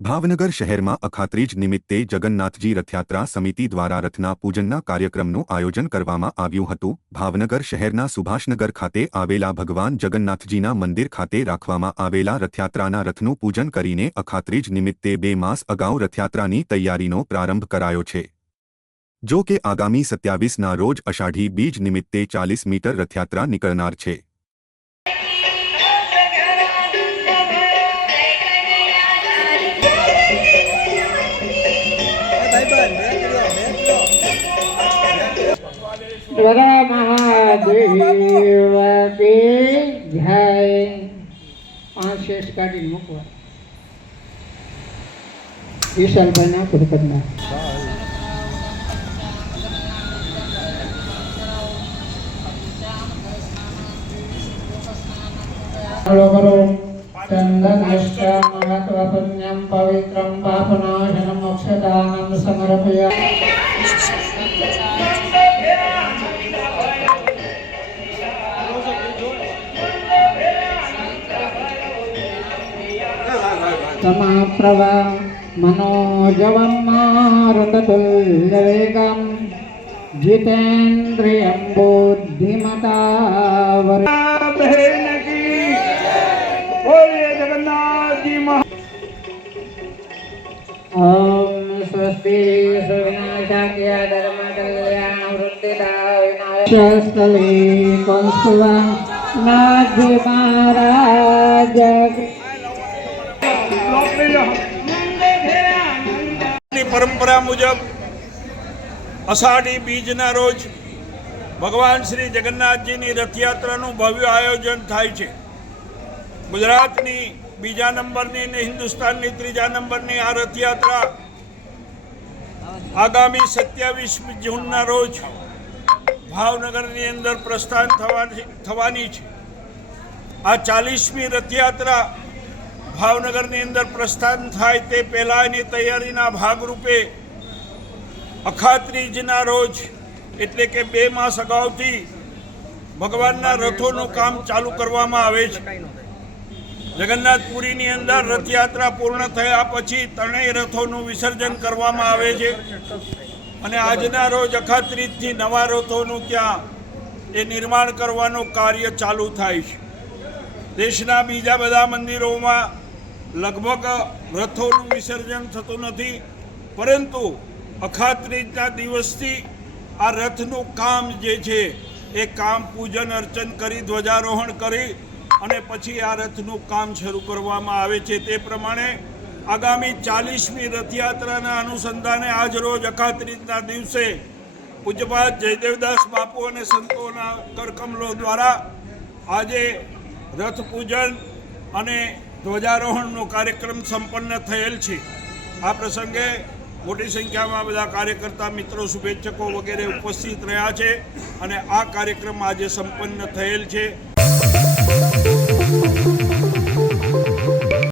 ભાવનગર શહેરમાં અખાત્રીજ નિમિત્તે જગન્નાથજી રથયાત્રા સમિતિ દ્વારા રથના પૂજનના કાર્યક્રમનું આયોજન કરવામાં આવ્યું હતું। ભાવનગર શહેરના સુભાષનગર ખાતે આવેલા ભગવાન જગન્નાથજીના મંદિર ખાતે રાખવામાં આવેલા રથયાત્રાના રથનું પૂજન કરીને અખાત્રીજ નિમિત્તે 2 માસ અગાઉ રથયાત્રાની તૈયારીનો પ્રારંભ કરાયો છે। જો કે આગામી 27ના રોજ અષાઢી બીજ નિમિત્તે 40 મીટર રથયાત્રા નીકળનાર છે। चंदनश्च महत्वपुण्यं पवित्रं पापनाशनं मोक्षदानं समर्पयामि। समाप्रभा मनोजवं मारुततुल्यवेगं जितेन्द्रियं बुद्धिमता ओम स्वस्ति सुविनाशाख्य धर्म कल्याण वृद्धिदा विनाशस्थली कंसुवा नाथ महाराज परंपरा मुजब अषाढ़ी बीजना रोज भगवान श्री जगन्नाथजी रथयात्रा भव्य आयोजन थाय छे। गुजरातनी बीजा नंबरनी ने हिंदुस्ताननी त्रीजा नंबरनी आ रथयात्रा आगामी 27 जूनना रोज भावनगरनी अंदर प्रस्थान थवानी छे। आ 40મી रथयात्रा भावनगरनी अंदर प्रस्थान थाय ते पहेला एनी तैयारीना भागरूपे अखात्रीजना रोज एटले के 2 मास अगाउथी भगवानना रथोनुं काम चालू करवामां आवे छे। जगन्नाथपुरी अंदर रथयात्रा पूर्ण थया पछी 3 रथों विसर्जन करवामां आवे छे अने आजना रोज अखात्रीजथी नवा रथों त्यां ए निर्माण करवानो कार्य चालू थाय छे। देशना बीजा बधा मंदिरोमां लगभग रथों विसर्जन थतुं नथी, परंतु अखात्रीजना दिवसथी आ रथनुं काम जे छे ए काम पूजन अर्चन करी ध्वजारोहण करी અને પછી આ રથનું કામ શરૂ કરવામાં આવે છે। તે પ્રમાણે આગામી 40મી રથયાત્રાના અનુસંધાને આજ રોજ અખાત્રીજના દિવસે પૂજ્યપાદ જયદેવદાસ બાપુ અને સંતોના કરકમલો દ્વારા આજે રથ પૂજન અને ધ્વજારોહણનો કાર્યક્રમ સંપન્ન થયેલ છે। આ પ્રસંગે મોટી સંખ્યામાં બધા કાર્યકર્તા મિત્રો શુભેચ્છકો વગેરે ઉપસ્થિત રહ્યા છે અને આ કાર્યક્રમ આજે સંપન્ન થયેલ છે।